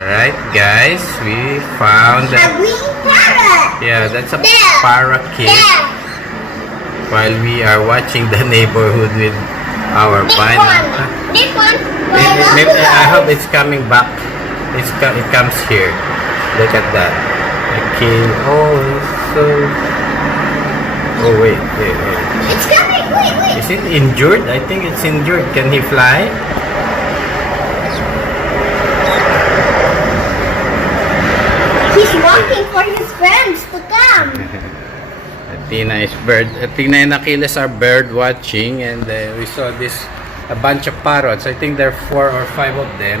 Alright guys, we found A green parrot. yeah, that's a There. parakeet. There. While we are watching the neighborhood with our This pineapple. one. This one. Maybe, I hope it's coming back. It comes here. Look at that. Okay. Oh, it's so. Oh wait. It's coming. Wait. Is it injured? I think it's injured. Can he fly? He's walking for his friends to come. Athena is and Achilles are bird watching, and we saw a bunch of parrots. I think there are 4 or 5 of them.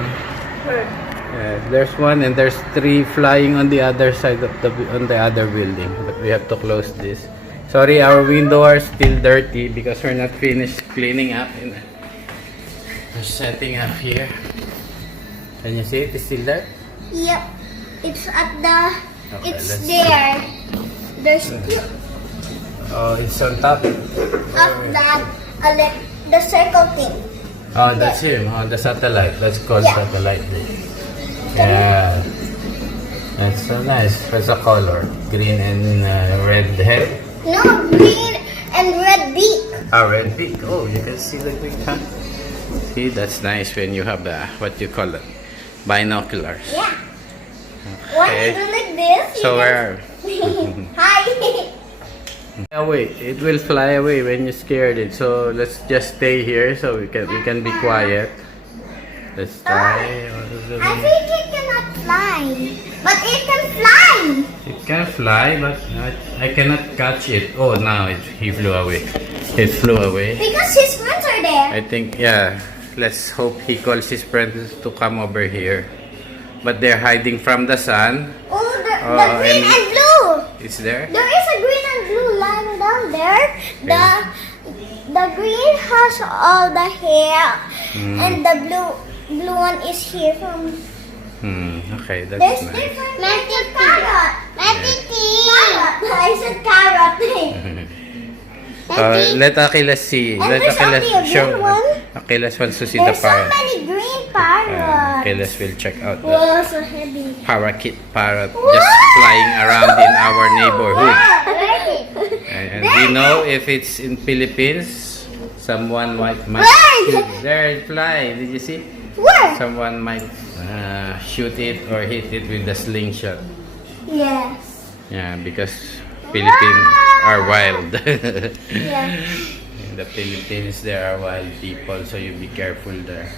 There's one, and there's 3 flying on the other side of on the other building. But we have to close this. Sorry, our windows are still dirty because we're not finished cleaning up. We're setting up here. Can you see it? It's still there? Yep. It's at the. Okay, It's let's there. There's two Oh, it's on top. of that. The circle thing. Oh, that's him. Oh, the satellite. Let's call Yeah. satellite. Yeah. That's so nice. What's the color? Green and red head? No, green and red beak. Ah, red beak. Oh, you can see the beak, huh? See, that's nice when you have what you call it? Binoculars. Yeah. When Okay. you do like this, So you where? can... Hi. Away. It will fly away when you scared it. So let's just stay here so we can be quiet. Let's try. I think it cannot fly, but it can fly. It can fly, but I cannot catch it. Oh, now he flew away. It flew away. Because his friends are there. I think, yeah. Let's hope he calls his friends to come over here. But they're hiding from the sun. Oh, the Oh, green and- and blue. It's there? There is a green and blue line down there. The green has all the hair, and the blue one is here from. Okay, that's There's nice. different. Magic carrot. Magic carrot. I said carrot. Let Achilles see. And Let there's Achilles only a show. green one. Achilles wants to see the There's so parrot. many green parrots. Achilles will check out the Whoa, so heavy. parakeet parrot just flying around in our neighborhood. And we know if it's in Philippines, someone might Where? there it fly. Did you see? Where? Someone might shoot it or hit it with the slingshot. Yes. Yeah, because Philippines are wild. Yeah. In the Philippines, there are wild people, so you be careful there.